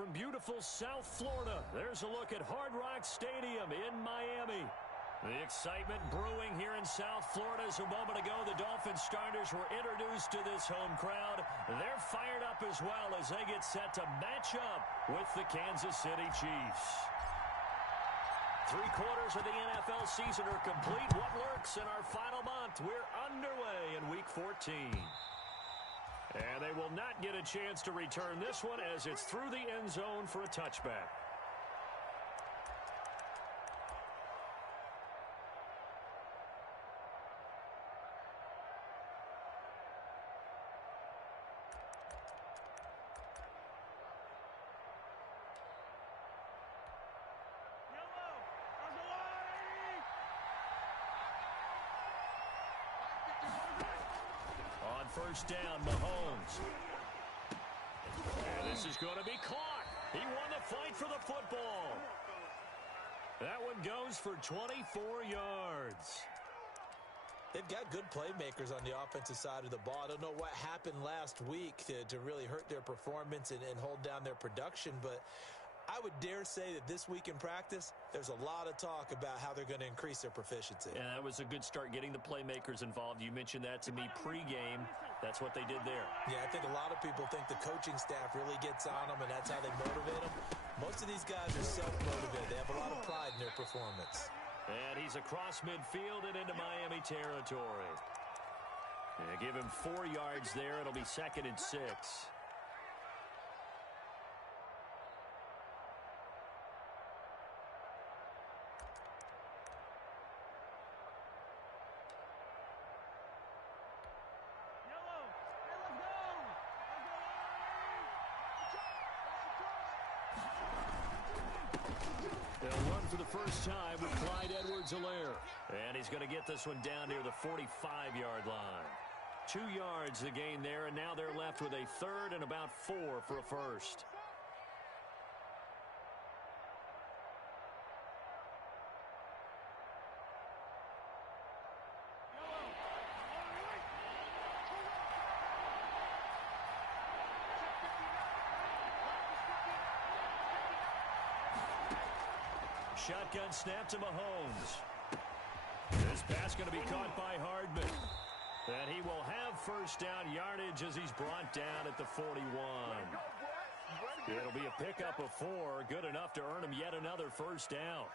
from beautiful South Florida, there's a look at Hard Rock Stadium in Miami. The excitement brewing here in South Florida as a moment ago the Dolphins starters were introduced to this home crowd. They're fired up as well as they get set to match up with the Kansas City Chiefs. 3/4 of the NFL season are complete. What lurks in our final month? We're underway in Week 14. And they will not get a chance to return this one as it's through the end zone for a touchback. First down, Mahomes. And this is going to be caught. He won the fight for the football. That one goes for 24 yards. They've got good playmakers on the offensive side of the ball. I don't know what happened last week to really hurt their performance and hold down their production, but I would dare say that this week in practice, there's a lot of talk about how they're going to increase their proficiency. Yeah, that was a good start getting the playmakers involved. You mentioned that to me pregame. That's what they did there. Yeah, I think a lot of people think the coaching staff really gets on them, and that's how they motivate them. Most of these guys are self-motivated. They have a lot of pride in their performance. And he's across midfield and into Miami territory. Yeah, give him 4 yards there. It'll be 2nd and 6. For the first time with Clyde Edwards-Helaire. And he's going to get this one down near the 45-yard line. 2 yards the gain there, and now they're left with a 3rd and about 4 for a first. Shotgun snap to Mahomes. This pass going to be caught by Hardman. And he will have first down yardage as he's brought down at the 41. It'll be a pickup of 4, good enough to earn him yet another first down.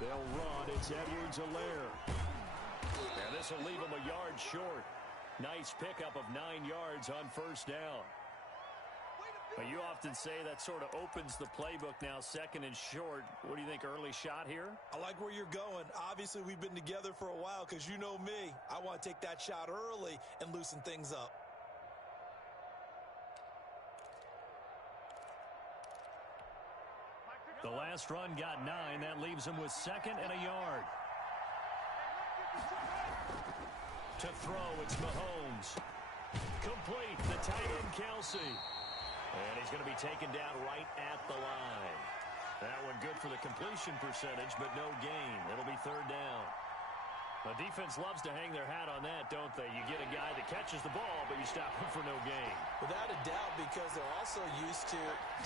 They'll run. It's Edwards-Helaire. And this will leave him a yard short. Nice pickup of 9 yards on first down. But you often say that sort of opens the playbook now, 2nd and short. What do you think, early shot here? I like where you're going. Obviously, we've been together for a while because you know me. I want to take that shot early and loosen things up. The last run got 9. That leaves him with 2nd and a yard. To throw, it's Mahomes. Complete, the tight end, Kelsey. And he's going to be taken down right at the line. That one good for the completion percentage, but no gain. It'll be 3rd down. The defense loves to hang their hat on that, don't they? You get a guy that catches the ball, but you stop him for no gain. Without a doubt, because they're also used to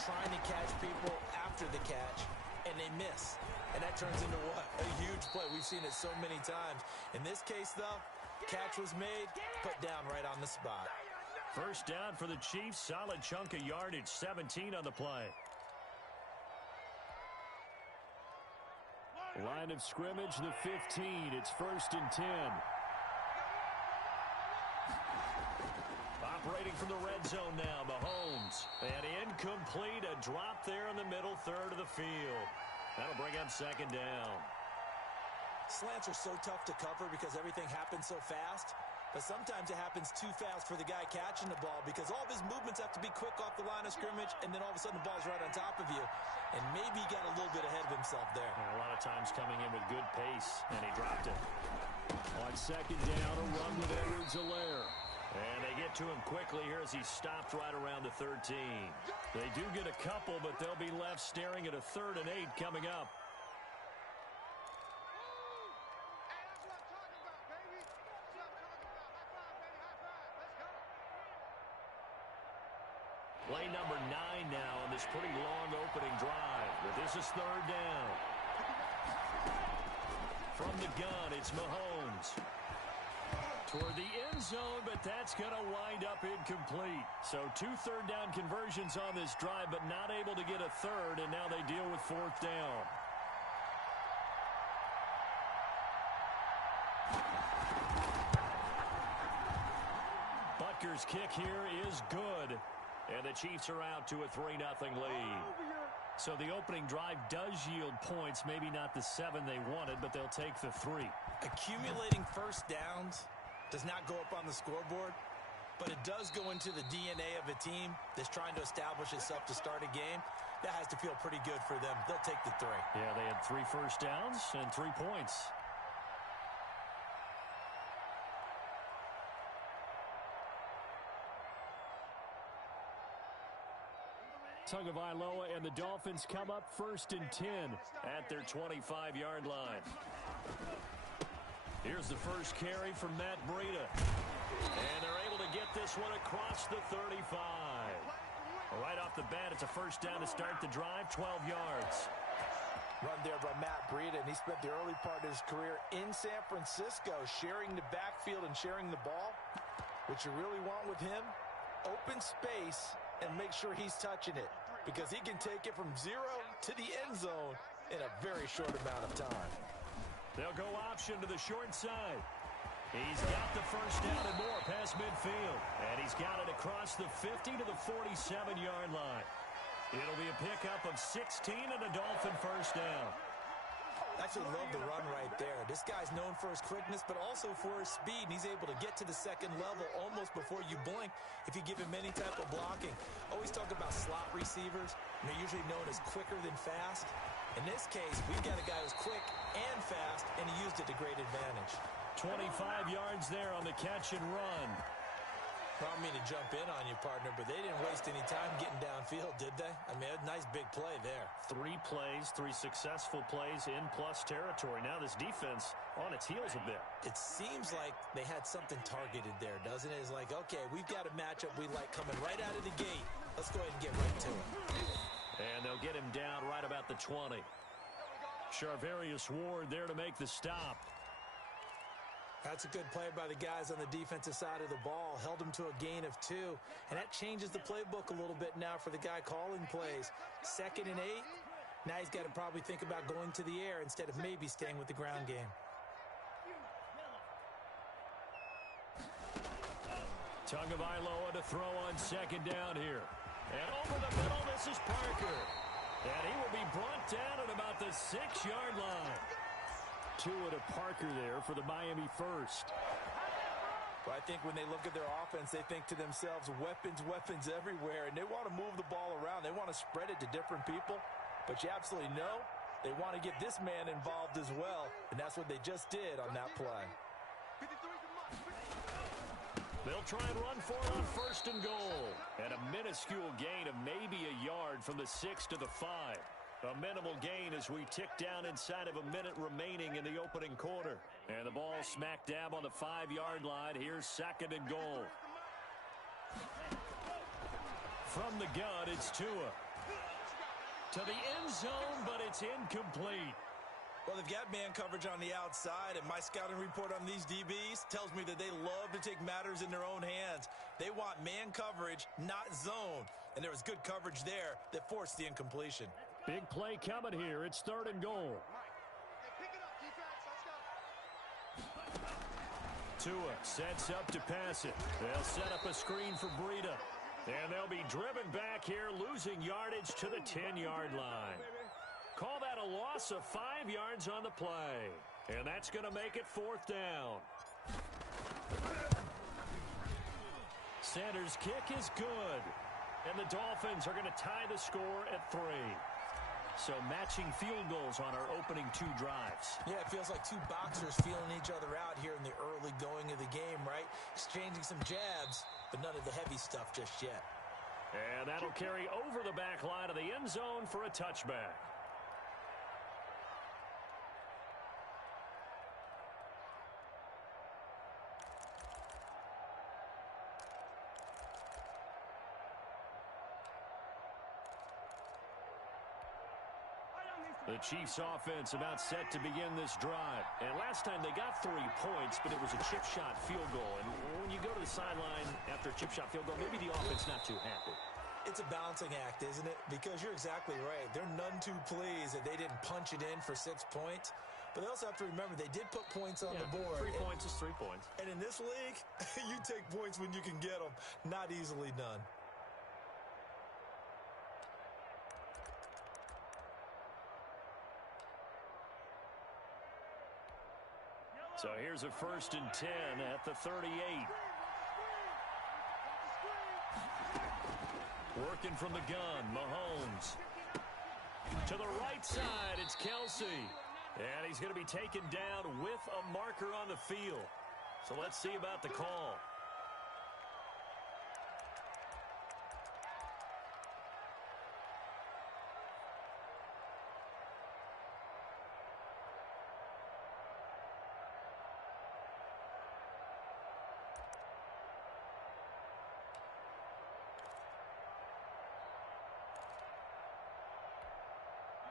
trying to catch people after the catch, and they miss. And that turns into what? A huge play. We've seen it so many times. In this case, though, catch was made, put down right on the spot. First down for the Chiefs. Solid chunk of yardage, 17 on the play. Line of scrimmage, the 15. It's 1st and 10. Operating from the red zone now, Mahomes. And incomplete, a drop there in the middle third of the field. That'll bring up 2nd down. Slants are so tough to cover because everything happens so fast. But sometimes it happens too fast for the guy catching the ball because all of his movements have to be quick off the line of scrimmage, and then all of a sudden the ball's right on top of you. And maybe he got a little bit ahead of himself there. And a lot of times coming in with good pace, and he dropped it. On 2nd down, a run with Edwards-Helaire. And they get to him quickly here as he's stopped right around the 13. They do get a couple, but they'll be left staring at a 3rd and 8 coming up. Play number 9 now on this pretty long opening drive. But this is 3rd down. From the gun, it's Mahomes. Toward the end zone, but that's going to wind up incomplete. So 2 third-down conversions on this drive, but not able to get a 3rd, and now they deal with 4th down. Butker's kick here is good. And the Chiefs are out to a 3-0 lead. So the opening drive does yield points, maybe not the 7 they wanted, but they'll take the 3. Accumulating first downs does not go up on the scoreboard, but it does go into the DNA of a team that's trying to establish itself to start a game. That has to feel pretty good for them. They'll take the 3. Yeah, they had 3 first downs and 3 points. Tagovailoa and the Dolphins come up 1st and 10 at their 25-yard line. Here's the first carry from Matt Breida. And they're able to get this one across the 35. Right off the bat, it's a first down to start the drive, 12 yards. Run there by Matt Breida, and he spent the early part of his career in San Francisco, sharing the backfield and sharing the ball. What you really want with him, open space, and make sure he's touching it, because he can take it from 0 to the end zone in a very short amount of time. They'll go option to the short side. He's got the first down and more past midfield. And he's got it across the 50 to the 47-yard line. It'll be a pickup of 16 and a Dolphin first down. I actually love the run right there. This guy's known for his quickness, but also for his speed. And he's able to get to the second level almost before you blink if you give him any type of blocking. Always talk about slot receivers. And they're usually known as quicker than fast. In this case, we've got a guy who's quick and fast, and he used it to great advantage. 25 yards there on the catch and run. I don't mean to jump in on you, partner, but they didn't waste any time getting downfield, did they? I mean, a nice big play there. 3 plays, 3 successful plays in plus territory. Now this defense on its heels a bit. It seems like they had something targeted there, doesn't it? It's like, okay, we've got a matchup we like coming right out of the gate. Let's go ahead and get right to it. And they'll get him down right about the 20. Charvarius Ward there to make the stop. That's a good play by the guys on the defensive side of the ball. Held him to a gain of 2. And that changes the playbook a little bit now for the guy calling plays. 2nd and 8. Now he's got to probably think about going to the air instead of maybe staying with the ground game. Tagovailoa to throw on 2nd down here. And over the middle, this is Parker. And he will be brought down at about the 6-yard line. Tua to Parker there for the Miami first. Well, I think when they look at their offense, they think to themselves, weapons, weapons everywhere, and they want to move the ball around. They want to spread it to different people, but you absolutely know they want to get this man involved as well, and that's what they just did on that play. They'll try and run for it on 1st and goal. And a minuscule gain of maybe a yard from the 6 to the 5. A minimal gain as we tick down inside of a minute remaining in the opening quarter. And the ball smack dab on the 5-yard line. Here's 2nd and goal. From the gun, it's Tua. To the end zone, but it's incomplete. Well, they've got man coverage on the outside, and my scouting report on these DBs tells me that they love to take matters in their own hands. They want man coverage, not zone. And there was good coverage there that forced the incompletion. Big play coming here. It's 3rd and goal. Tua sets up to pass it. They'll set up a screen for Breida. And they'll be driven back here, losing yardage to the 10-yard line. Call that a loss of 5 yards on the play. And that's going to make it 4th down. Sanders' kick is good. And the Dolphins are going to tie the score at 3. So matching field goals on our opening 2 drives. Yeah, it feels like 2 boxers feeling each other out here in the early going of the game, right? exchanging some jabs, but none of the heavy stuff just yet. And that'll carry over the back line of the end zone for a touchback. The Chiefs offense about set to begin this drive. And last time they got 3 points, but it was a chip shot field goal. And when you go to the sideline after a chip shot field goal, maybe the offense not too happy. It's a balancing act, isn't it? Because you're exactly right. They're none too pleased that they didn't punch it in for 6 points. But they also have to remember they did put points on the board. 3 points is 3 points. And in this league, you take points when you can get them. Not easily done. So here's a 1st and 10 at the 38. Working from the gun, Mahomes. To the right side, it's Kelsey. And he's going to be taken down with a marker on the field. So let's see about the call.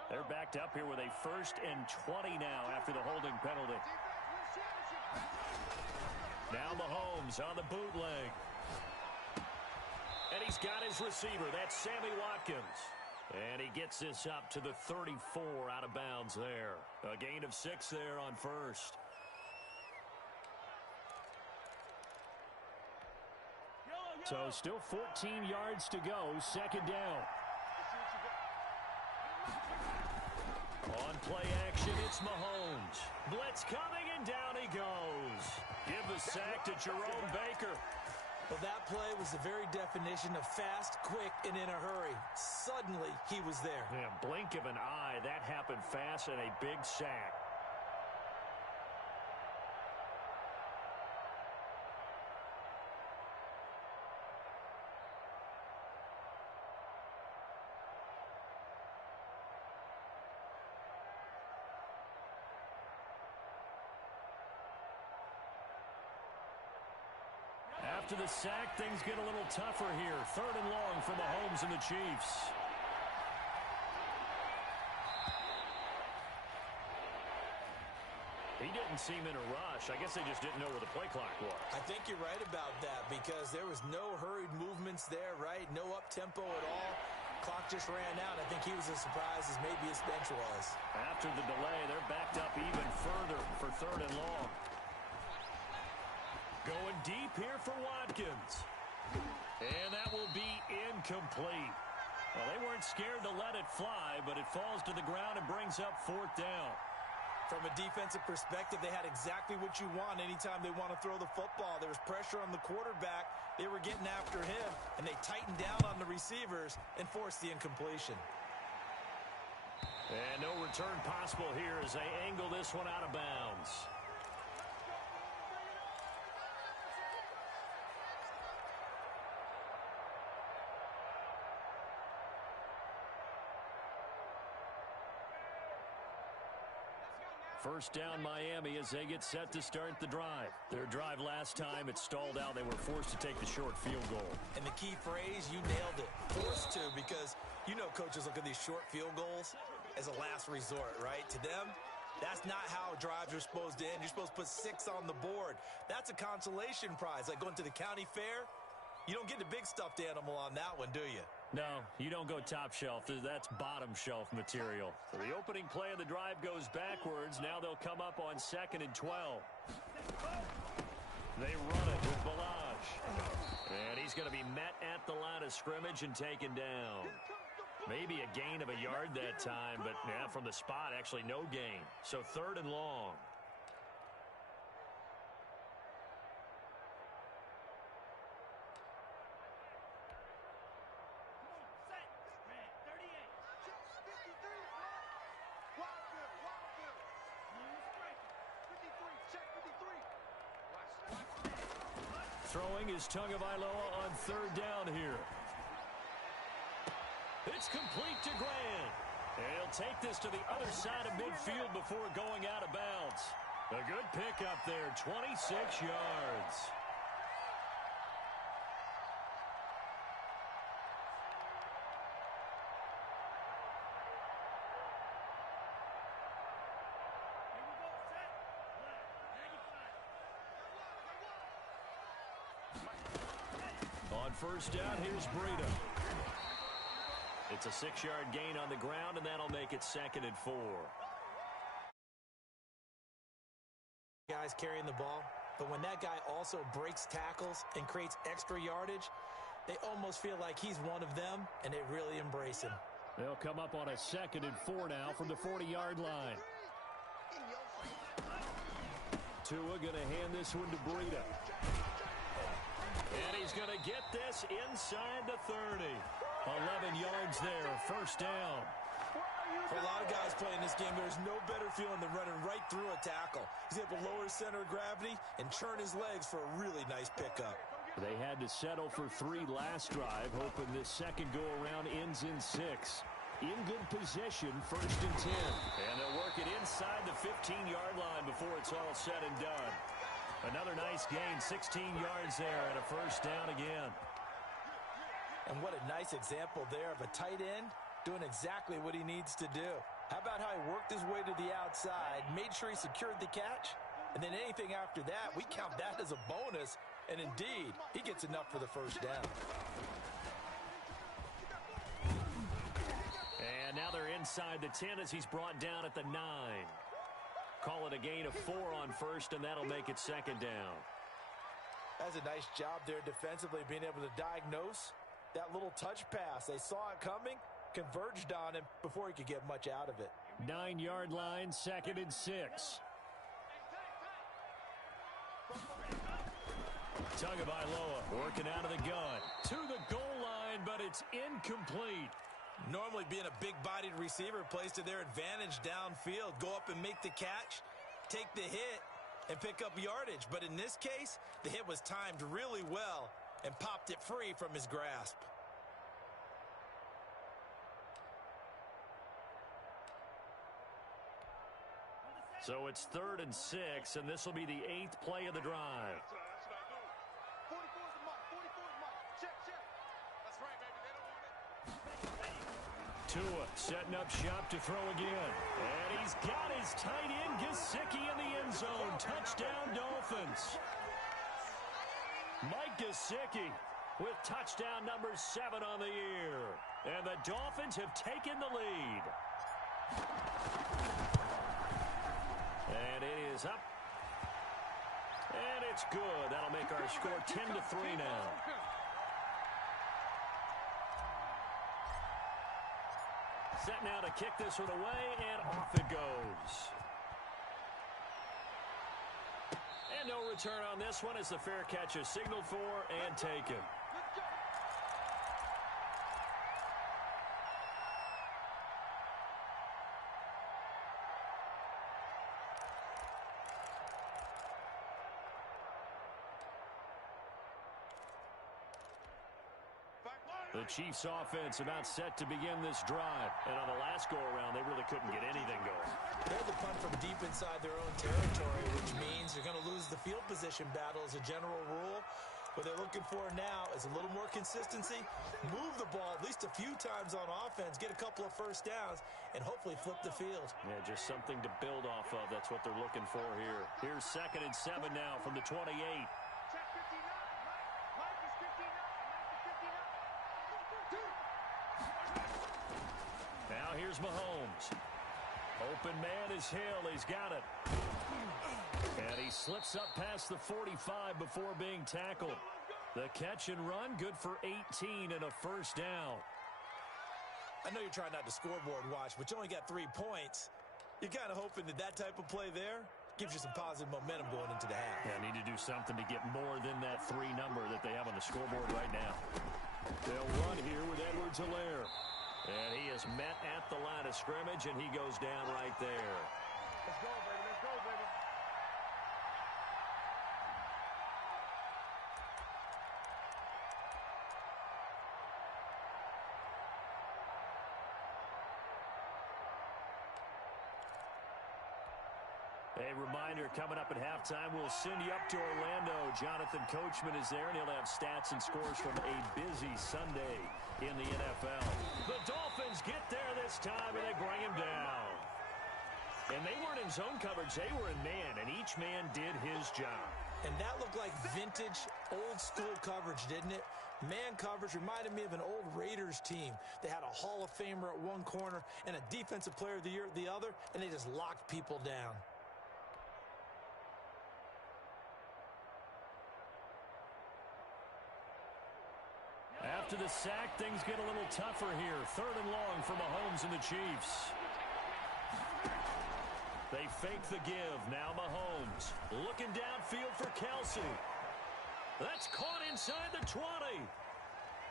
They're backed up here with a 1st and 20 now after the holding penalty. Now Mahomes on the bootleg. And he's got his receiver. That's Sammy Watkins. And he gets this up to the 34 out of bounds there. A gain of 6 there on 1st. So still 14 yards to go. 2nd down. On play action, it's Mahomes. Blitz coming, and down he goes. Give the sack to Jerome Baker. Well, that play was the very definition of fast, quick, and in a hurry. Suddenly, he was there. Yeah, blink of an eye. That happened fast and a big sack. After the sack, things get a little tougher here. 3rd and long for Mahomes and the Chiefs. He didn't seem in a rush. I guess they just didn't know where the play clock was. I think you're right about that because there was no hurried movements there, right? No up-tempo at all. Clock just ran out. I think he was as surprised as maybe his bench was. After the delay, they're backed up even further for 3rd and long. Going deep here for Watkins. And that will be incomplete. Well, they weren't scared to let it fly, but it falls to the ground and brings up 4th down. From a defensive perspective, they had exactly what you want anytime they want to throw the football. There was pressure on the quarterback. They were getting after him, and they tightened down on the receivers and forced the incompletion. And no return possible here as they angle this one out of bounds. First down Miami as they get set to start the drive. Their drive last time, it stalled out. They were forced to take the short field goal. And the key phrase, you nailed it. Forced to, because you know coaches look at these short field goals as a last resort, right? To them, that's not how drives are supposed to end. You're supposed to put 6 on the board. That's a consolation prize. Like going to the county fair, you don't get the big stuffed animal on that one, do you? No, you don't go top shelf. That's bottom shelf material. So the opening play of the drive goes backwards. Now they'll come up on 2nd and 12. They run it with Balaj. And he's going to be met at the line of scrimmage and taken down. Maybe a gain of a yard that time, but yeah, from the spot, actually no gain. So 3rd and long. throwing is Tagovailoa on third down here. It's complete to Grant. And he'll take this to the other side of midfield before going out of bounds. A good pickup there, 26 yards. On first down, here's Breida. It's a 6-yard gain on the ground, and that'll make it 2nd and 4. Guys carrying the ball, but when that guy also breaks tackles and creates extra yardage, they almost feel like he's one of them, and they really embrace him. They'll come up on a 2nd and 4 now from the 40-yard line. Tua going to hand this one to Breida. And he's going to get this inside the 30. 11 yards there, first down. For a lot of guys playing this game, there's no better feeling than running right through a tackle. He's able to lower his center of gravity and churn his legs for a really nice pickup. They had to settle for 3 last drive, hoping this second go-around ends in 6. In good position, 1st and 10. And they'll work it inside the 15-yard line before it's all said and done. Another nice gain, 16 yards there, and a first down again. And what a nice example there of a tight end doing exactly what he needs to do. How about how he worked his way to the outside, made sure he secured the catch, and then anything after that, we count that as a bonus, and indeed, he gets enough for the first down. And now they're inside the 10 as he's brought down at the 9. Call it a gain of 4 on first, and that'll make it 2nd down. That's a nice job there defensively, being able to diagnose that little touch pass. They saw it coming, converged on him before he could get much out of it. 9-yard line, 2nd and 6. Tagovailoa working out of the gun. To the goal line, but it's incomplete. Normally being a big-bodied receiver plays to their advantage downfield. Go up and make the catch, take the hit, and pick up yardage. But in this case, the hit was timed really well and popped it free from his grasp. So it's 3rd and 6, and this will be the 8th play of the drive. Tua setting up shop to throw again. And he's got his tight end, Gesicki, in the end zone. Touchdown, Dolphins. Mike Gesicki with touchdown number 7 on the year. And the Dolphins have taken the lead. And it is up. And it's good. That'll make our score 10-3 now. Set now to kick this one away, and off it goes. And no return on this one as the fair catch is signaled for and taken. The Chiefs offense about set to begin this drive. And on the last go-around, they really couldn't get anything going. They had to punt from deep inside their own territory, which means they're going to lose the field position battle as a general rule. What they're looking for now is a little more consistency, move the ball at least a few times on offense, get a couple of first downs, and hopefully flip the field. Yeah, just something to build off of. That's what they're looking for here. Here's 2nd and 7 now from the 28. Now here's Mahomes. Open man is Hill. He's got it. And he slips up past the 45 before being tackled. The catch and run, good for 18 and a first down. I know you're trying not to scoreboard watch, but you only got 3 points. You're kind of hoping that that type of play there gives you some positive momentum going into the half. Yeah, need to do something to get more than that 3 number that they have on the scoreboard right now. They'll run here with Edwards-Helaire. And he is met at the line of scrimmage, and he goes down right there. Let's go, baby. Let's go, baby. A reminder, coming up at halftime, we'll send you up to Orlando. Jonathan Coachman is there, and he'll have stats and scores from a busy Sunday in the NFL. The Dolphins get there this time, and they bring him down. And they weren't in zone coverage. They were in man, and each man did his job. And that looked like vintage, old-school coverage, didn't it? Man coverage reminded me of an old Raiders team. They had a Hall of Famer at one corner and a Defensive Player of the Year at the other, and they just locked people down. After the sack, things get a little tougher here. 3rd and long for Mahomes and the Chiefs. They fake the give. Now Mahomes looking downfield for Kelce. That's caught inside the 20.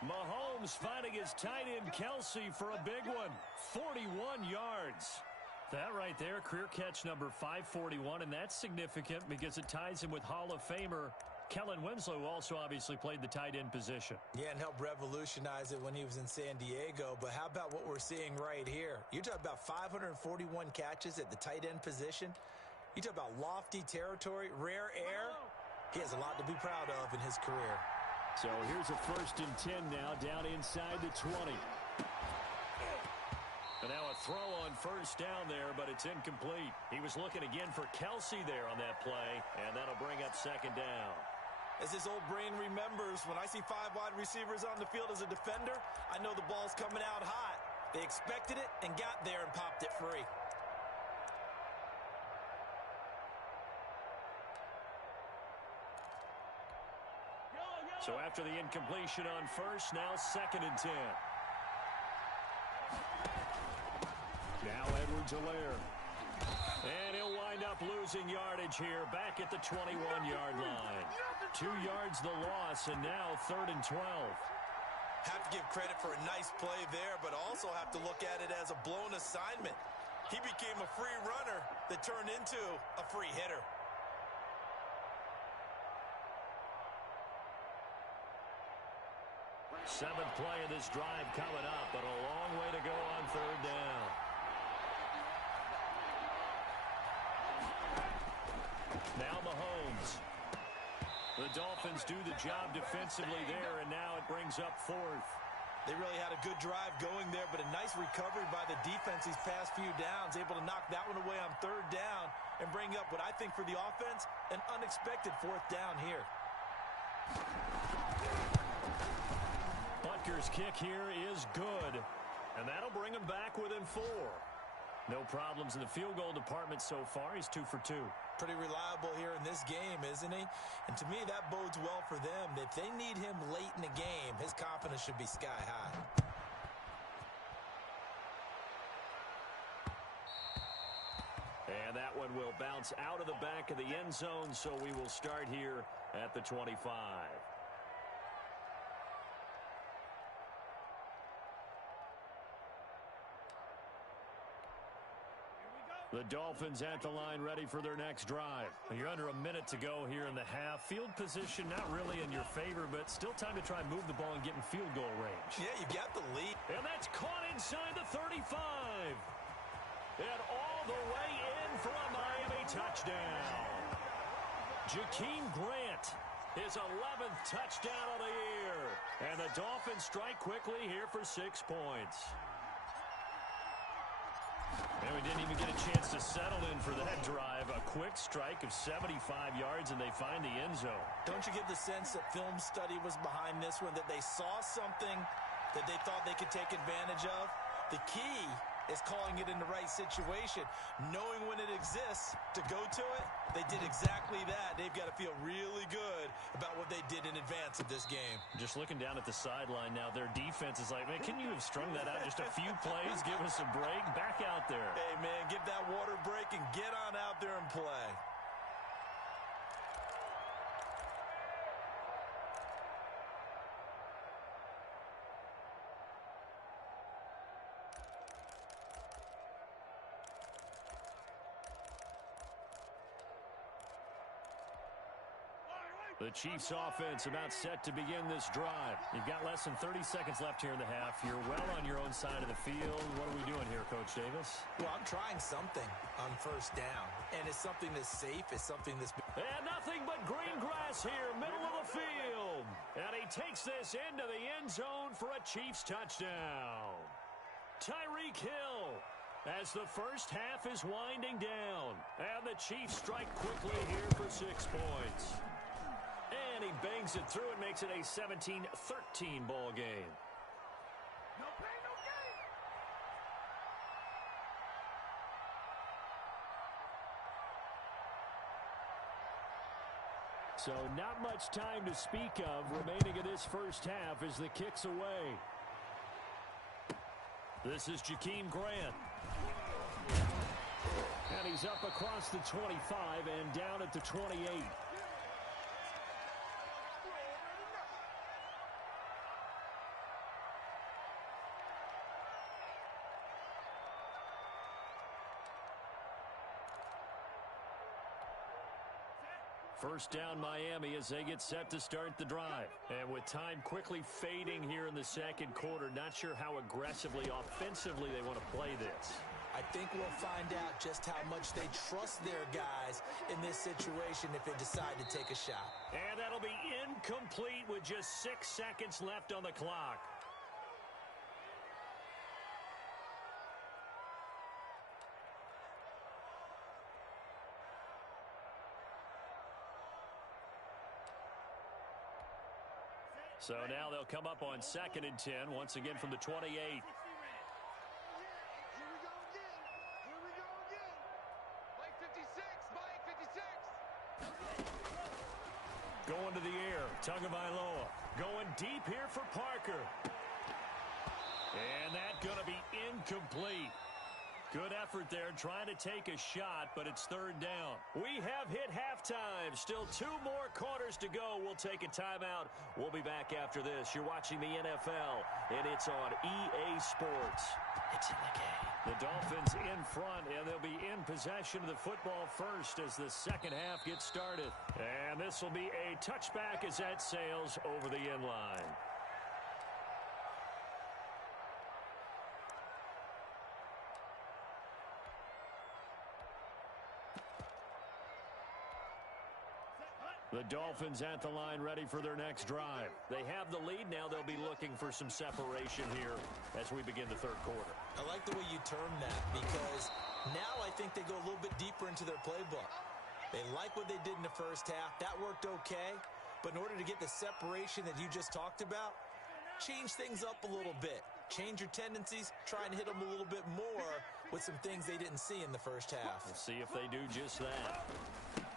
Mahomes finding his tight end Kelce for a big one. 41 yards. That right there, career catch number 541, and that's significant because it ties him with Hall of Famer Kellen Winslow, who also obviously played the tight end position. Yeah, and helped revolutionize it when he was in San Diego. But how about what we're seeing right here? You're talking about 541 catches at the tight end position. You talk about lofty territory, rare air. He has a lot to be proud of in his career. So here's a 1st and 10 now, down inside the 20. And now a throw on 1st down there, but it's incomplete. He was looking again for Kelce there on that play, and that'll bring up 2nd down. As his old brain remembers, when I see 5 wide receivers on the field as a defender, I know the ball's coming out hot. They expected it and got there and popped it free. So after the incompletion on 1st, now 2nd and 10. Now Edwards-Helaire. And he'll wind up losing yardage here back at the 21-yard line. 2 yards the loss, and now 3rd and 12. Have to give credit for a nice play there, but also have to look at it as a blown assignment. He became a free runner that turned into a free hitter. Seventh play of this drive coming up, but a long way to go on 3rd down. Now Mahomes. The Dolphins do the job defensively there, and now it brings up 4th. They really had a good drive going there, but a nice recovery by the defense these past few downs, able to knock that one away on 3rd down and bring up what I think for the offense, an unexpected 4th down here. Butker's kick here is good, and that'll bring him back within 4. No problems in the field goal department so far. He's 2 for 2. Pretty reliable here in this game, isn't he? And to me, that bodes well for them. If they need him late in the game, his confidence should be sky high. And that one will bounce out of the back of the end zone, so we will start here at the 25. The Dolphins at the line, ready for their next drive. You're under a minute to go here in the half. Field position not really in your favor, but still time to try and move the ball and get in field goal range. Yeah, you got the lead. And that's caught inside the 35. And all the way in for a Miami touchdown. Jakeem Grant, his 11th touchdown of the year. And the Dolphins strike quickly here for 6 points. And we didn't even get a chance to settle in for that drive. A quick strike of 75 yards, and they find the end zone. Don't you get the sense that film study was behind this one, that they saw something that they thought they could take advantage of? The key is calling it in the right situation, knowing when it exists to go to it. They did exactly that. They've got to feel really good about what they did in advance of this game. Just looking down at the sideline now, their defense is like, man, can you have strung that out just a few plays? Give us a break. Back out there. Hey, man, give that water break and get on out there and play. The Chiefs offense about set to begin this drive. You've got less than 30 seconds left here in the half. You're well on your own side of the field. What are we doing here, Coach Davis? Well, I'm trying something on first down, and it's something that's safe. It's something that's... And nothing but green grass here, middle of the field. And he takes this into the end zone for a Chiefs touchdown. Tyreek Hill, as the first half is winding down. And the Chiefs strike quickly here for 6 points. And he bangs it through and makes it a 17-13 ball game. No pain, no gain. So not much time to speak of remaining in this first half as the kick's away. This is Jakeem Grant. And he's up across the 25 and down at the 28. First down Miami as they get set to start the drive. And with time quickly fading here in the second quarter, not sure how aggressively, offensively they want to play this. I think we'll find out just how much they trust their guys in this situation if they decide to take a shot. And that'll be incomplete with just 6 seconds left on the clock. So now they'll come up on 2nd and 10, once again from the 28. Here we go again. Here we go again. Mike 56. Mike 56. Going to the air. Tagovailoa going deep here for Parker. And that's going to be incomplete. Good effort there trying to take a shot, but it's 3rd down. We have hit halftime. Still 2 more quarters to go. We'll take a timeout. We'll be back after this. You're watching the NFL, and it's on EA Sports. It's in the game. The Dolphins in front, and they'll be in possession of the football first as the second half gets started. And this will be a touchback as that sails over the end line. The Dolphins at the line ready for their next drive. They have the lead. Now they'll be looking for some separation here as we begin the 3rd quarter. I like the way you term that because now I think they go a little bit deeper into their playbook. They like what they did in the first half. That worked okay. But in order to get the separation that you just talked about, change things up a little bit. Change your tendencies. Try and hit them a little bit more with some things they didn't see in the first half. We'll see if they do just that.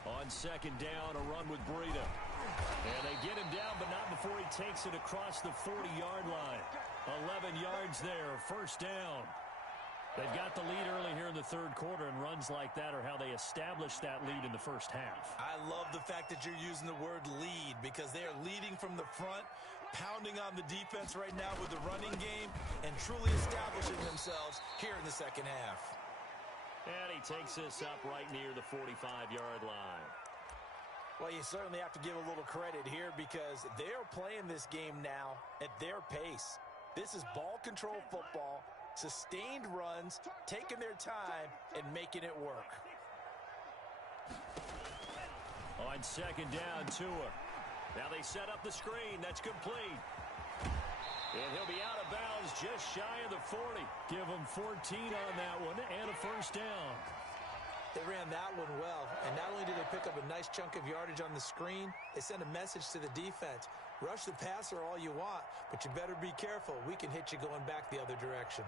On 2nd down, a run with Breida. And they get him down, but not before he takes it across the 40-yard line. 11 yards there, 1st down. They've got the lead early here in the 3rd quarter, and runs like that are how they established that lead in the first half. I love the fact that you're using the word lead because they are leading from the front, pounding on the defense right now with the running game, and truly establishing themselves here in the second half. And he takes this up right near the 45-yard line. Well, you certainly have to give a little credit here because they're playing this game now at their pace. This is ball control football, sustained runs, taking their time, and making it work. On 2nd down, Tua. Now they set up the screen. That's complete. And he'll be out of bounds just shy of the 40. Give him 14 on that one and a 1st down. They ran that one well, and not only did they pick up a nice chunk of yardage on the screen, they sent a message to the defense. Rush the passer all you want, but you better be careful. We can hit you going back the other direction.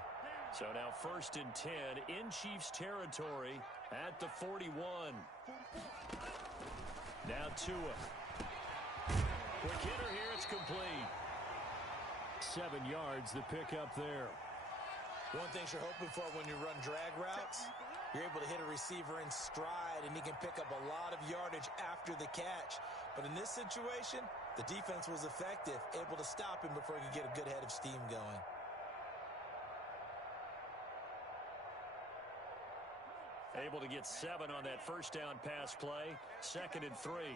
So now 1st and 10 in Chiefs territory at the 41. Now Tua. Quick hitter here. It's complete. 7 yards, the pickup there. One thing you're hoping for when you run drag routes, you're able to hit a receiver in stride, and he can pick up a lot of yardage after the catch. But in this situation, the defense was effective, able to stop him before he could get a good head of steam going. Able to get 7 on that 1st down pass play. 2nd and 3.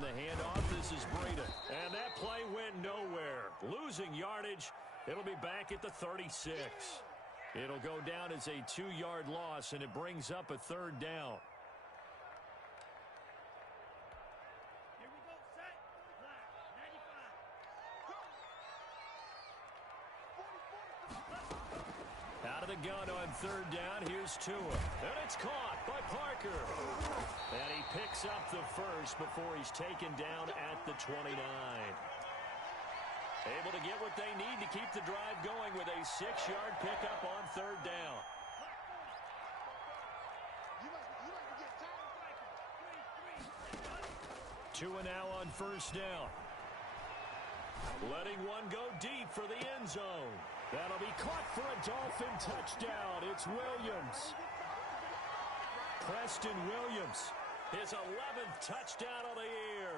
on the handoff. This is Breida. And that play went nowhere. Losing yardage. It'll be back at the 36. It'll go down as a 2-yard loss, and it brings up a third down. Out of the gun on third down. Here's Tua. And it's caught by Parker. And he picks up the first before he's taken down at the 29. Able to get what they need to keep the drive going with a 6-yard pickup on third down. Tua now on first down. Letting one go deep for the end zone. That'll be caught for a Dolphin touchdown. It's Williams. Preston Williams, his 11th touchdown of the year.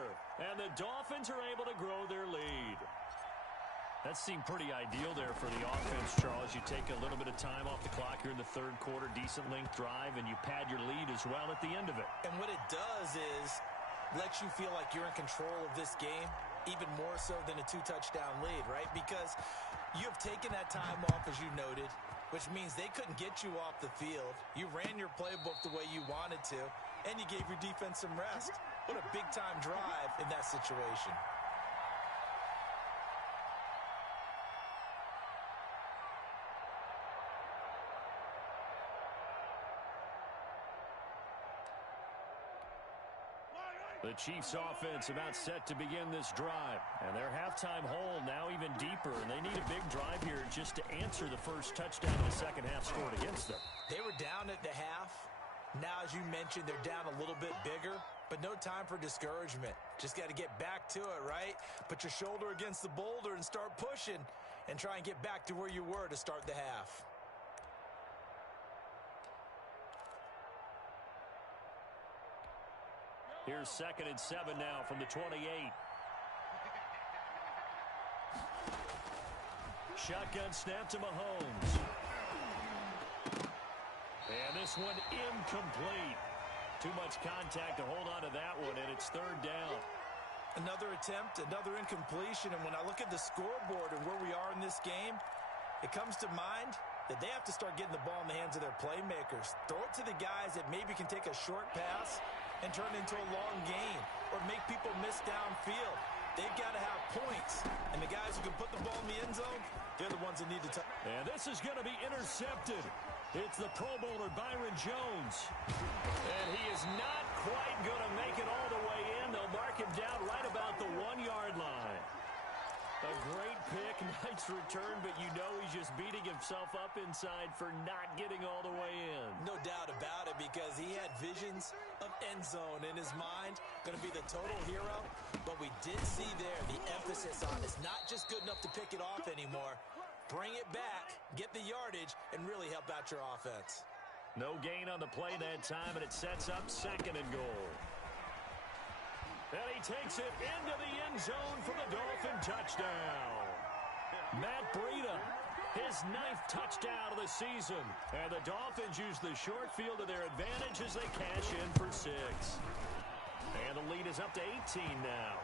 And the Dolphins are able to grow their lead. That seemed pretty ideal there for the offense, Charles. You take a little bit of time off the clock here in the third quarter, decent length drive, and you pad your lead as well at the end of it. And what it does is lets you feel like you're in control of this game, even more so than a 2-touchdown lead, right? Because you have taken that time off, as you noted, which means they couldn't get you off the field. You ran your playbook the way you wanted to, and you gave your defense some rest. What a big-time drive in that situation. The Chiefs offense about set to begin this drive. And their halftime hole now even deeper. And they need a big drive here just to answer the first touchdown of the second half scored against them. They were down at the half. Now, as you mentioned, they're down a little bit bigger. But no time for discouragement. Just got to get back to it, right? Put your shoulder against the boulder and start pushing. And try and get back to where you were to start the half. Here's 2nd and 7 now from the 28. Shotgun snap to Mahomes. And this one incomplete. Too much contact to hold on to that one, and it's third down. Another attempt, another incompletion, and when I look at the scoreboard and where we are in this game, it comes to mind that they have to start getting the ball in the hands of their playmakers. Throw it to the guys that maybe can take a short pass and turn it into a long gain or make people miss downfield. They've got to have points, and the guys who can put the ball in the end zone, they're the ones that need to touch. And this is going to be intercepted. It's the Pro Bowler Byron Jones. And he is not quite going to make it all the way in. They'll mark him down right about the 1-yard line. A great pick, nice return, but you know he's just beating himself up inside for not getting all the way in. No doubt about it, because he had visions of end zone in his mind. Going to be the total hero, but we did see there the emphasis on it's not just good enough to pick it off anymore. Bring it back, get the yardage, and really help out your offense. No gain on the play that time, and it sets up 2nd and goal. And he takes it into the end zone for the Dolphin touchdown. Matt Breida, his 9th touchdown of the season. And the Dolphins use the short field to their advantage as they cash in for 6. And the lead is up to 18 now.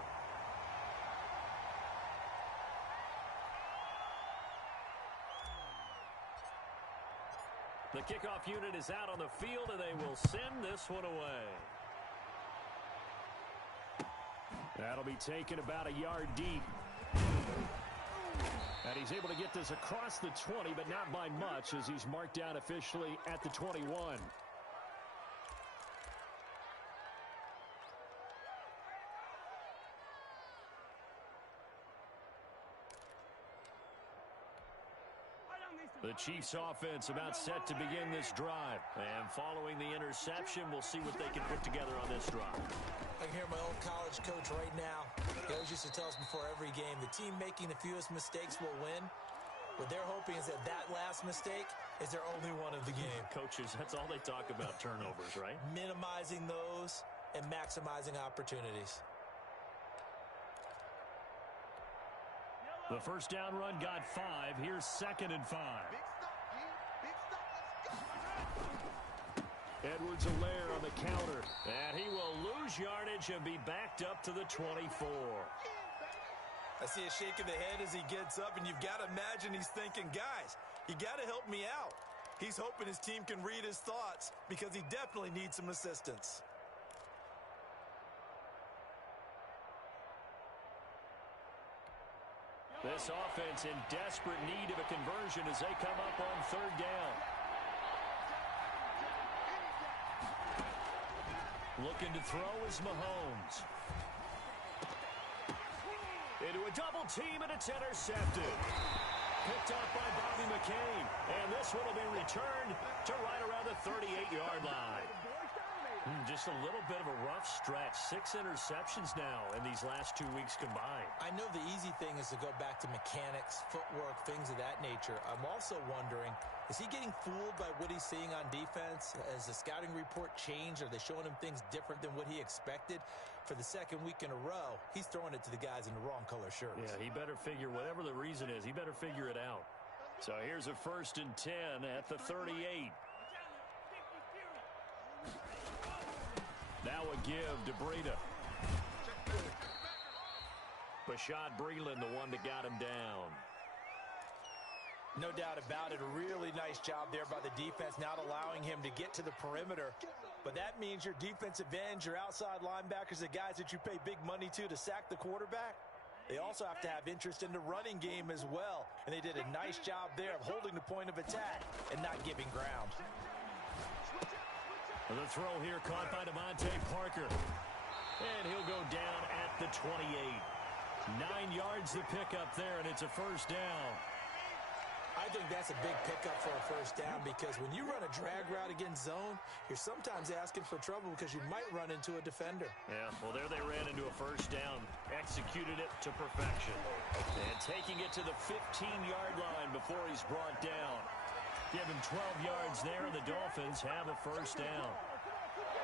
The kickoff unit is out on the field, and they will send this one away. That'll be taken about a yard deep. And he's able to get this across the 20, but not by much, as he's marked down officially at the 21. The Chiefs offense about set to begin this drive. And following the interception, we'll see what they can put together on this drive. I can hear my old college coach right now. He always used to tell us before every game, the team making the fewest mistakes will win. What they're hoping is that that last mistake is their only one of the game. Coaches, that's all they talk about, turnovers, right? Minimizing those and maximizing opportunities. The first down run got 5. Here's 2nd and 5. Big stop, G. Big stop. Let's go. Edwards-Helaire on the counter. And he will lose lose yardage and be backed up to the 24. I see a shake of the head as he gets up, and you've got to imagine he's thinking, guys, you got to help me out. He's hoping his team can read his thoughts because he definitely needs some assistance. This offense in desperate need of a conversion as they come up on third down. Looking to throw is Mahomes. Into a double team, and it's intercepted. Picked off by Bobby McCain. And this one will be returned to right around the 38-yard line. Just a little bit of a rough stretch. 6 interceptions now in these last 2 weeks combined. I know the easy thing is to go back to mechanics, footwork, things of that nature. I'm also wondering, is he getting fooled by what he's seeing on defense? Has the scouting report changed? Are they showing him things different than what he expected? For the second week in a row, he's throwing it to the guys in the wrong color shirts. Yeah, he better figure, whatever the reason is, he better figure it out. So here's a 1st and 10 at the 38. Now a give to Breida. Bashaud Breeland, the one that got him down. No doubt about it. A really nice job there by the defense, not allowing him to get to the perimeter. But that means your defensive ends, your outside linebackers, the guys that you pay big money to sack the quarterback, they also have to have interest in the running game as well. And they did a nice job there of holding the point of attack and not giving ground. The throw here caught by Devontae Parker. And he'll go down at the 28. 9 yards to pick up there, and it's a first down. I think that's a big pickup for a first down because when you run a drag route against zone, you're sometimes asking for trouble because you might run into a defender. Yeah, well, there they ran into a first down. Executed it to perfection. And taking it to the 15-yard line before he's brought down. Give him 12 yards there, and the Dolphins have a first down.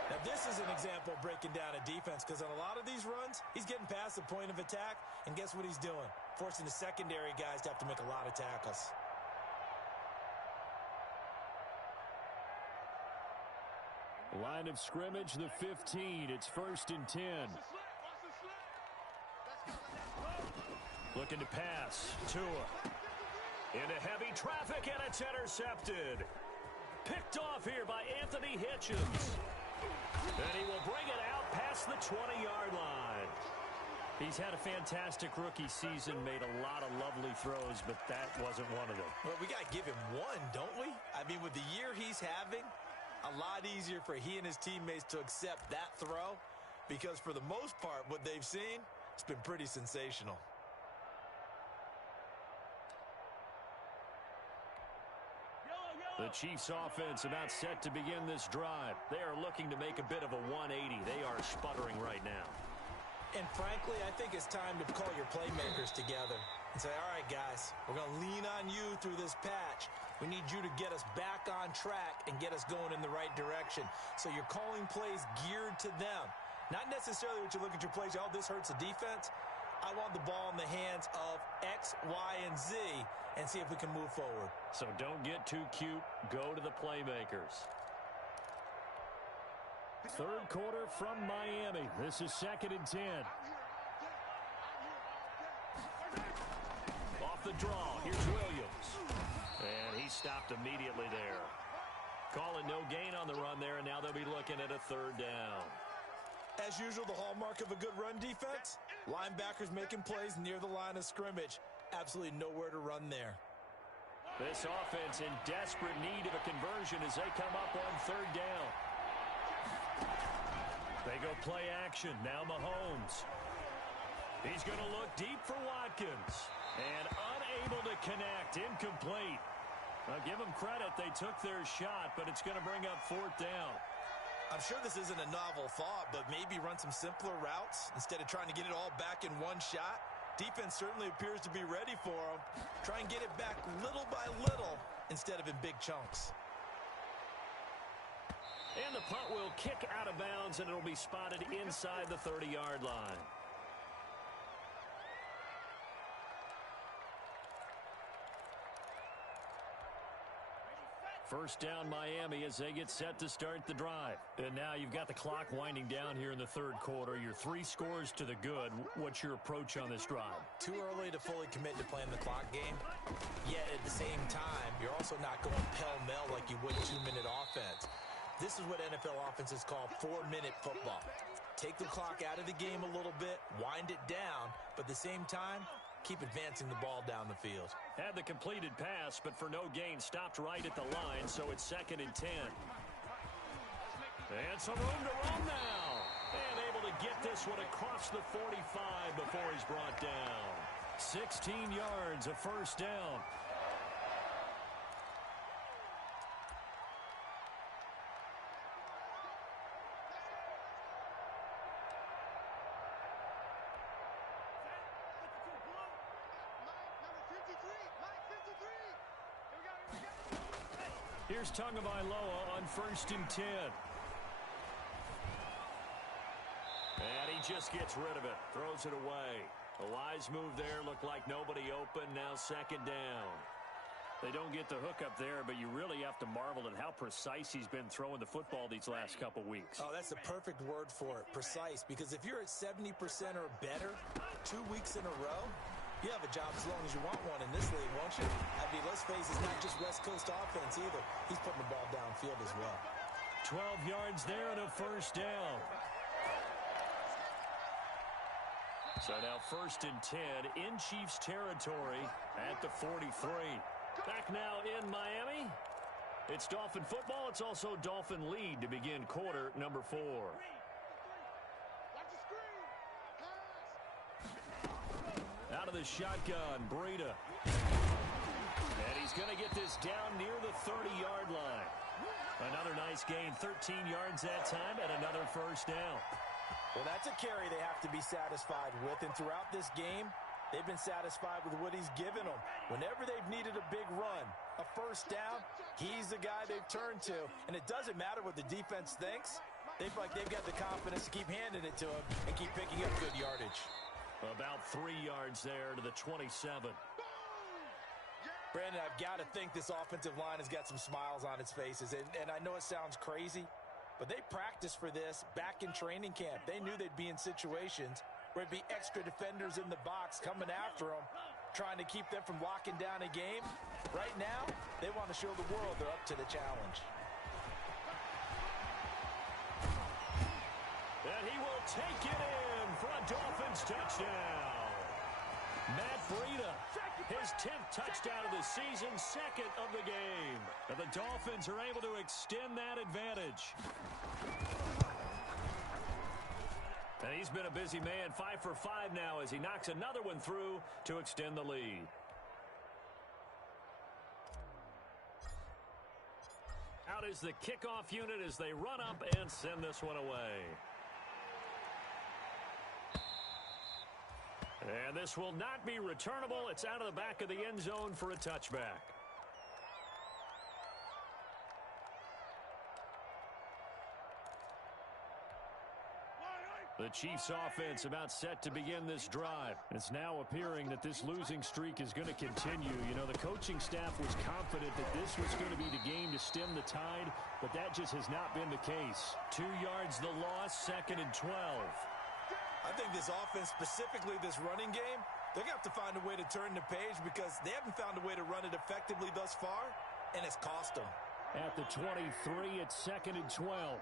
Now, this is an example of breaking down a defense because on a lot of these runs, he's getting past the point of attack, and guess what he's doing? Forcing the secondary guys to have to make a lot of tackles. Line of scrimmage, the 15. It's 1st and 10. Looking to pass. Tua. Into heavy traffic, and it's intercepted. Picked off here by Anthony Hitchens. And he will bring it out past the 20-yard line. He's had a fantastic rookie season, made a lot of lovely throws, but that wasn't one of them. Well, we got to give him one, don't we? I mean, with the year he's having, a lot easier for he and his teammates to accept that throw because for the most part, what they've seen, it's been pretty sensational. The Chiefs offense about set to begin this drive. They are looking to make a bit of a 180. They are sputtering right now. And frankly, I think it's time to call your playmakers together and say, all right, guys, we're going to lean on you through this patch. We need you to get us back on track and get us going in the right direction. So you're calling plays geared to them. Not necessarily what you look at your plays, oh, this hurts the defense. I want the ball in the hands of X, Y, and Z and see if we can move forward. So don't get too cute. Go to the playmakers. Third quarter from Miami. This is 2nd and 10. Off the draw. Here's Williams. And he stopped immediately there. Calling no gain on the run there, and now they'll be looking at a 3rd down. As usual, the hallmark of a good run defense, linebackers making plays near the line of scrimmage. Absolutely nowhere to run there. This offense in desperate need of a conversion as they come up on 3rd down. They go play action. Now Mahomes. He's going to look deep for Watkins. And unable to connect. Incomplete. I'll give them credit. They took their shot, but it's going to bring up 4th down. I'm sure this isn't a novel thought, but maybe run some simpler routes instead of trying to get it all back in one shot. Defense certainly appears to be ready for them. Try and get it back little by little instead of in big chunks. And the punt will kick out of bounds, and it'll be spotted inside the 30-yard line. First down Miami as they get set to start the drive. And now you've got the clock winding down here in the third quarter. You're 3 scores to the good. What's your approach on this drive? Too early to fully commit to playing the clock game. Yet at the same time, you're also not going pell-mell like you would 2-minute offense. This is what NFL offenses call 4-minute football. Take the clock out of the game a little bit, wind it down, but at the same time, keep advancing the ball down the field. Had the completed pass, but for no gain, stopped right at the line, so it's 2nd and 10. And some room to run now. And able to get this one across the 45 before he's brought down. 16 yards, a first down. Here's Tagovailoa on 1st and 10. And he just gets rid of it. Throws it away. A wise move there. Looked like nobody open. Now 2nd down. They don't get the hook up there, but you really have to marvel at how precise he's been throwing the football these last couple weeks. Oh, that's the perfect word for it, precise. Because if you're at 70% or better 2 weeks in a row, you have a job as long as you want one in this league, won't you? I mean, let's face it, it's not just West Coast offense either. He's putting the ball downfield as well. 12 yards there and a first down. So now 1st and 10 in Chiefs territory at the 43. Back now in Miami. It's Dolphin football. It's also Dolphin lead to begin quarter number 4. Out of the shotgun, Breida. And he's going to get this down near the 30-yard line. Another nice gain, 13 yards that time, and another first down. Well, that's a carry they have to be satisfied with, and throughout this game, they've been satisfied with what he's given them. Whenever they've needed a big run, a first down, he's the guy they've turned to. And it doesn't matter what the defense thinks. They've got the confidence to keep handing it to him and keep picking up good yardage. About 3 yards there to the 27. Brandon, I've got to think this offensive line has got some smiles on its faces. And I know it sounds crazy, but they practiced for this back in training camp. They knew they'd be in situations where it'd be extra defenders in the box coming after them, trying to keep them from locking down a game. Right now, they want to show the world they're up to the challenge. And he will take it in for a Dolphins touchdown. Matt Breida, his 10th touchdown of the season, 2nd of the game. And the Dolphins are able to extend that advantage. And he's been a busy man, 5 for 5 now as he knocks another one through to extend the lead. Out is the kickoff unit as they run up and send this one away. And this will not be returnable. It's out of the back of the end zone for a touchback. The Chiefs offense about set to begin this drive. It's now appearing that this losing streak is going to continue. You know, the coaching staff was confident that this was going to be the game to stem the tide, but that just has not been the case. 2 yards the loss, 2nd and 12. I think this offense, specifically this running game, they're going to have to find a way to turn the page because they haven't found a way to run it effectively thus far, and it's cost them. At the 23, it's 2nd and 12.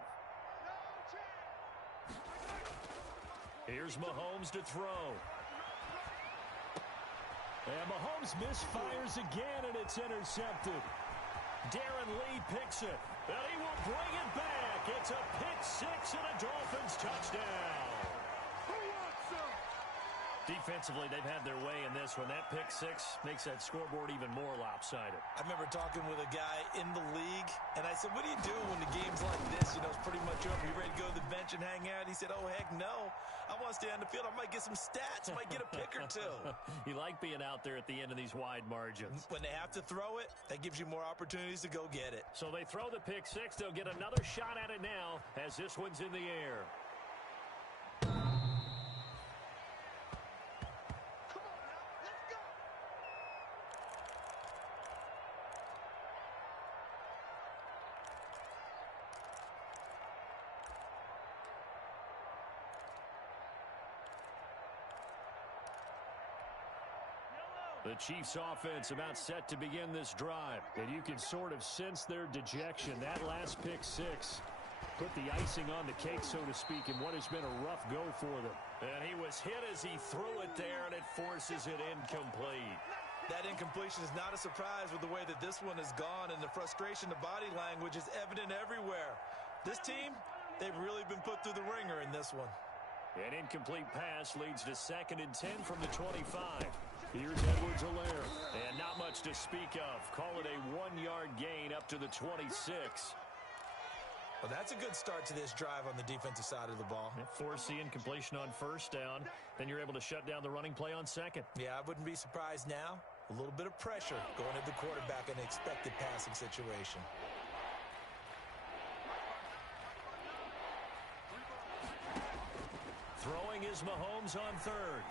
Here's Mahomes to throw. And Mahomes misfires again, and it's intercepted. Darren Lee picks it, and he will bring it back. It's a pick six and a Dolphins touchdown. Defensively, they've had their way in this one. That pick six makes that scoreboard even more lopsided. I remember talking with a guy in the league, and I said, what do you do when the game's like this? You know, it's pretty much over. You ready to go to the bench and hang out? He said, oh, heck no. I want to stay on the field. I might get some stats. I might get a pick or two. You like being out there at the end of these wide margins. When they have to throw it, that gives you more opportunities to go get it. So they throw the pick six. They'll get another shot at it now as this one's in the air. The Chiefs offense about set to begin this drive. And you can sort of sense their dejection. That last pick six put the icing on the cake, so to speak, in what has been a rough go for them. And he was hit as he threw it there, and it forces it incomplete. That incompletion is not a surprise with the way that this one has gone, and the frustration, the body language is evident everywhere. This team, they've really been put through the ringer in this one. An incomplete pass leads to 2nd and 10 from the 25. Here's Edwards-Helaire. And not much to speak of. Call it a 1-yard gain up to the 26. Well, that's a good start to this drive on the defensive side of the ball. Force the incompletion on first down. Then you're able to shut down the running play on second. Yeah, I wouldn't be surprised now. A little bit of pressure going at the quarterback in an expected passing situation. Throwing is Mahomes on third.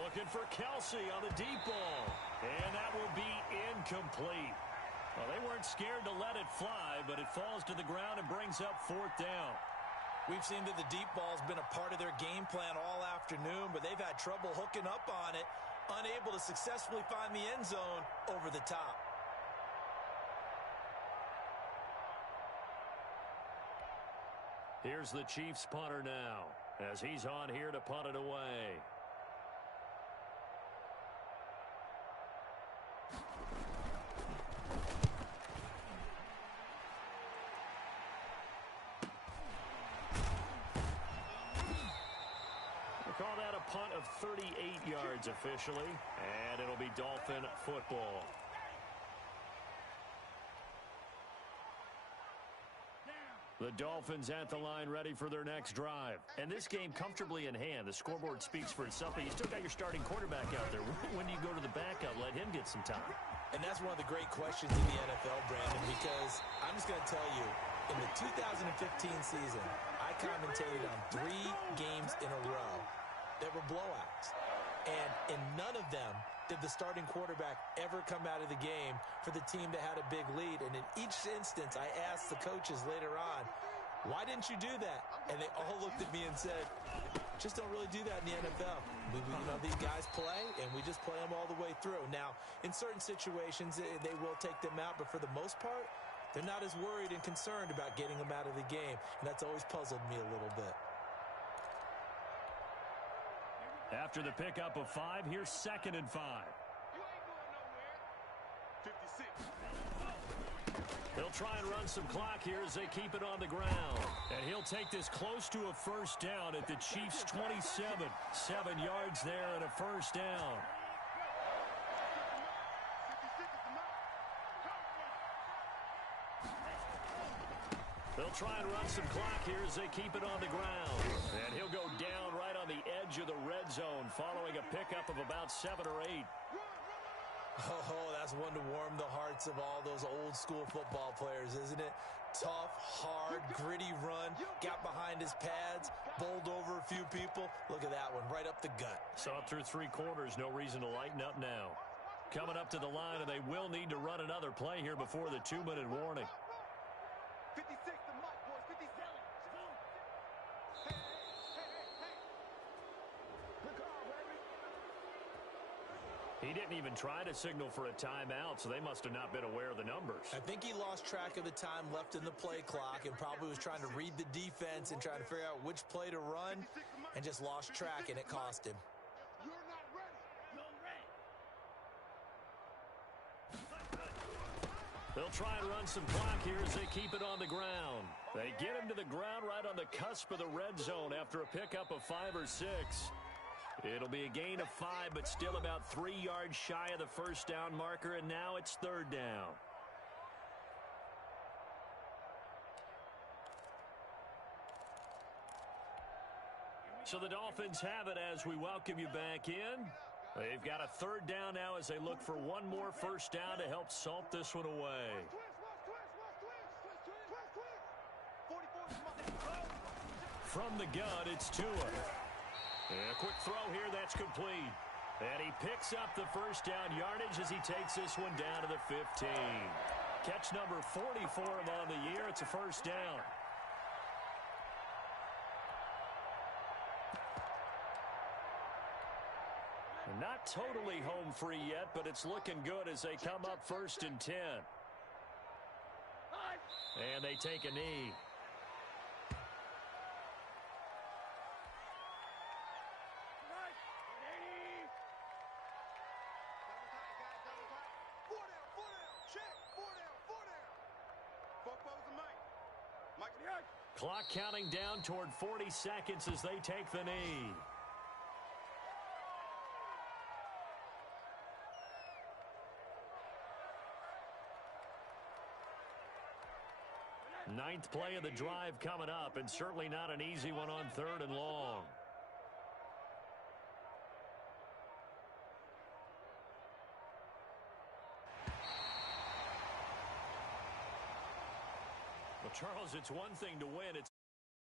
Looking for Kelsey on the deep ball. And that will be incomplete. Well, they weren't scared to let it fly, but it falls to the ground and brings up 4th down. We've seen that the deep ball's been a part of their game plan all afternoon, but they've had trouble hooking up on it, unable to successfully find the end zone over the top. Here's the Chiefs punter now, as he's on here to punt it away. Call that a punt of 38 yards officially, and it'll be Dolphin football. The Dolphins at the line ready for their next drive. And this game comfortably in hand. The scoreboard speaks for itself, but you still got your starting quarterback out there. When do you go to the backup? Let him get some time. And that's one of the great questions in the NFL, Brandon, because I'm just going to tell you, in the 2015 season, I commentated on 3 games in a row that were blowouts. And in none of them did the starting quarterback ever come out of the game for the team that had a big lead. And in each instance, I asked the coaches later on, why didn't you do that? And they all looked at me and said, just don't really do that in the NFL. These guys play, and we just play them all the way through. Now, in certain situations, they will take them out, but for the most part, they're not as worried and concerned about getting them out of the game. And that's always puzzled me a little bit. After the pickup of 5, here's 2nd and 5. You ain't going nowhere. 56. They'll try and run some clock here as they keep it on the ground. And he'll take this close to a first down at the Chiefs' 27. 7 yards there and a first down. They'll try and run some clock here as they keep it on the ground. And he'll go down right on the edge of the red zone following a pickup of about 7 or 8. Oh, that's one to warm the hearts of all those old school football players, isn't it? Tough, hard, gritty run, got behind his pads, bowled over a few people. Look at that one, right up the gut. Saw it through 3 quarters, no reason to lighten up now. Coming up to the line, and they will need to run another play here before the 2-minute warning. 56 to Mike, boys. 57. Hey. Good call, baby. He didn't even try to signal for a timeout, so they must have not been aware of the numbers. I think he lost track of the time left in the play clock and probably was trying to read the defense and trying to figure out which play to run and just lost track, and it cost him. You're not ready. You're ready. They'll try and run some clock here as they keep it on the ground. They get him to the ground right on the cusp of the red zone after a pickup of 5 or 6. It'll be a gain of 5, but still about 3 yards shy of the first down marker, and now it's 3rd down. So the Dolphins have it as we welcome you back in. They've got a 3rd down now as they look for one more first down to help salt this one away. From the gun, it's Tua. And a quick throw here, that's complete. And he picks up the first down yardage as he takes this one down to the 15. Catch number 40 for him on the year. It's a first down. And Not totally home free yet, but it's looking good as they come up 1st and 10. And they take a knee. Clock counting down toward 40 seconds as they take the knee. Ninth play of the drive coming up, and certainly not an easy one on 3rd and long. Well, Charles, it's one thing to win. It's